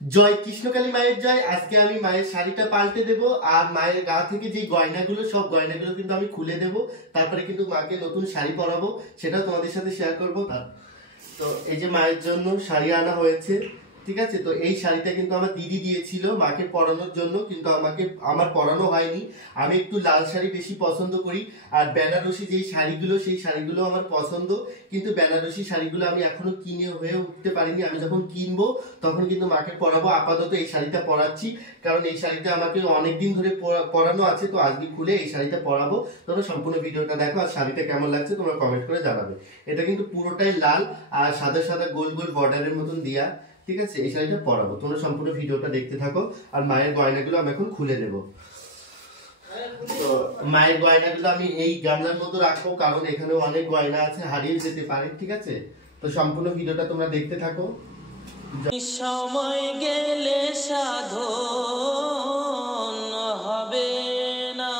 জয় কৃষ্ণকালী মায়ের জয়। আজকে আমি মায়ের শাড়িটা পাল্টে দেব আর মায়ের গা থেকে যে গয়নাগুলো সব গয়নাগুলো কিন্তু আমি খুলে দেব, তারপরে কিন্তু মাকে নতুন শাড়ি পরাবো, সেটাও তোমাদের সাথে শেয়ার করব। তো এই যে মায়ের জন্য শাড়ি আনা হয়েছে, ঠিক আছে। তো এই শাড়িটা কিন্তু আমার দিদি দিয়েছিল মাকে পরানোর জন্য, কিন্তু আমার পরানো হয়নি। আমি একটু লাল শাড়ি বেশি পছন্দ করি, আর বেনারসি যেই শাড়িগুলো সেই শাড়িগুলো আমার পছন্দ, কিন্তু বেনারসি শাড়িগুলো আমি এখনো কিনে হয়ে উঠতে পারিনি। আমি যখন কিনবো তখন কিন্তু মাকে পরাবো। আপাতত এই শাড়িটা পরাচ্ছি, কারণ এই শাড়িটা আমাকে অনেকদিন ধরে পরানো আছে। তো আজকে খুলে এই শাড়িটা পরাবো। তোমরা সম্পূর্ণ ভিডিওটা দেখো, আর শাড়িটা কেমন লাগছে তোমরা কমেন্ট করে জানাবে। এটা কিন্তু পুরোটাই লাল আর সাদা সাদা গোল গোল বর্ডারের মতন দিয়া, ঠিক আছে। এই শাড়িটা পরাবো, তোমরা সম্পূর্ণ ভিডিওটা দেখতে থাকো। আর মায়ের গয়নাগুলো আমি এখন খুলে দেব। তো মায়ের গয়নাগুলো আমি এই গামলার মধ্যে রাখবো, কারণ এখানে অনেক গয়না আছে, হারিয়ে যেতে পারে, ঠিক আছে। তো সম্পূর্ণ ভিডিওটা তোমরা দেখতে থাকো। সময় গেলে সাধন হবে না,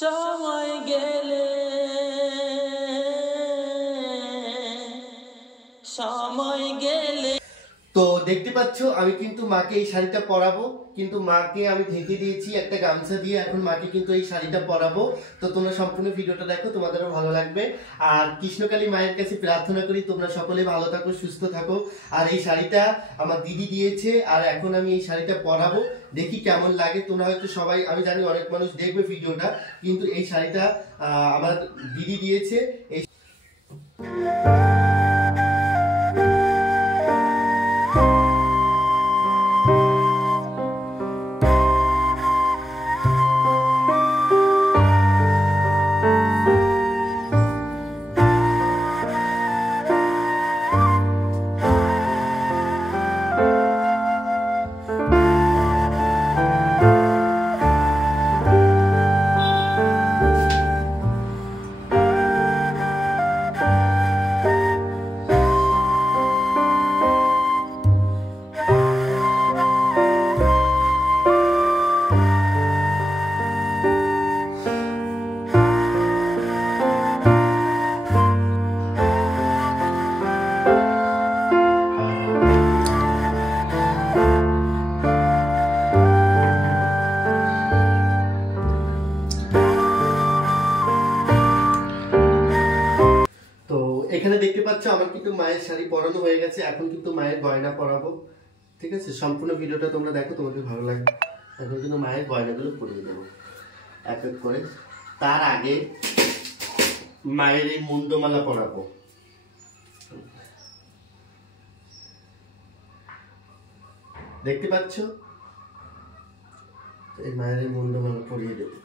সময় গেলে তো দেখতে পাচ্ছ আমি কিন্তু মাকে এই শাড়িটা পরাবো, কিন্তু মাকে আমি ঢেকে দিয়েছি একটা গামছা দিয়ে। এখন মাকে কিন্তু এই শাড়িটা পরাবো। তো তোমরা সম্পূর্ণ ভিডিওটা দেখো, তোমাদেরও ভালো লাগবে। আর কৃষ্ণকালী মায়ের কাছে প্রার্থনা করি তোমরা সকলে ভালো থাকো, সুস্থ থাকো। আর এই শাড়িটা আমার দিদি দিয়েছে, আর এখন আমি এই শাড়িটা পরাবো, দেখি কেমন লাগে। তোমরা হয়তো সবাই, আমি জানি অনেক মানুষ দেখবে ভিডিওটা, কিন্তু এই শাড়িটা আমার দিদি দিয়েছে। এই এখানে দেখতে পাচ্ছ আমার কিন্তু মায়ের শাড়ি পরানো হয়ে গেছে। এখন কিন্তু মায়ের গয়না পরাবো, ঠিক আছে। সম্পূর্ণ ভিডিওটা তোমরা দেখো, তোমাদের ভালো লাগবে। এখন কিন্তু মায়ের গয়নাগুলো পরিয়ে দেবো এক এক করে। তার আগে মায়ের এই মুন্ডমালা পরাবো। দেখতে পাচ্ছ, এই মায়ের এই মুন্ডমালা পরিয়ে দেবো।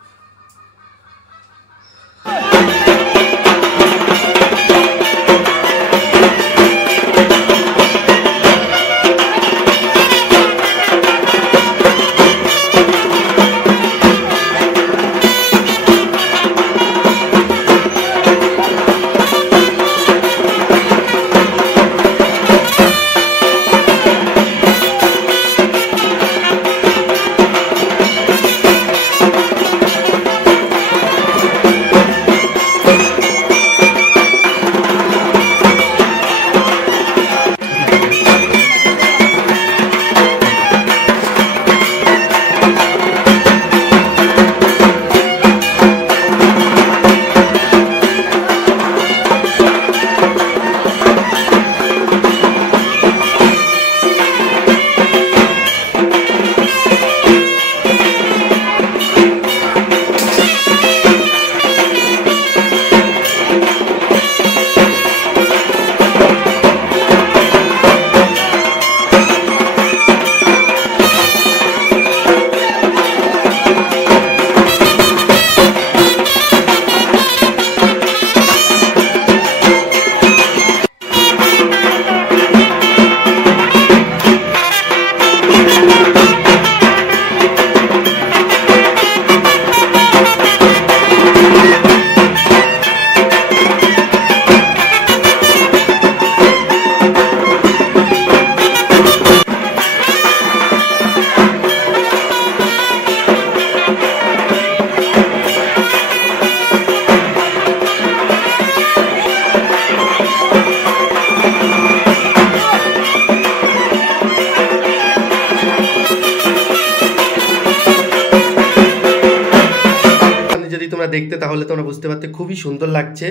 যদি তোমরা দেখতে তাহলে তোমরা বুঝতে পারতে খুবই সুন্দর লাগছে।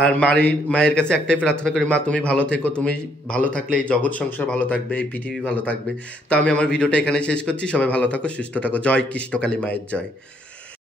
আর মায়ের কাছে একটাই প্রার্থনা করি, মা তুমি ভালো থেকো, তুমি ভালো থাকলে এই জগৎ সংসার ভালো থাকবে, এই পৃথিবী ভালো থাকবে। তো আমি আমার ভিডিওটা এখানে শেষ করছি। সবাই ভালো থাকো, সুস্থ থাকো। জয় কৃষ্ণকালী মায়ের জয়।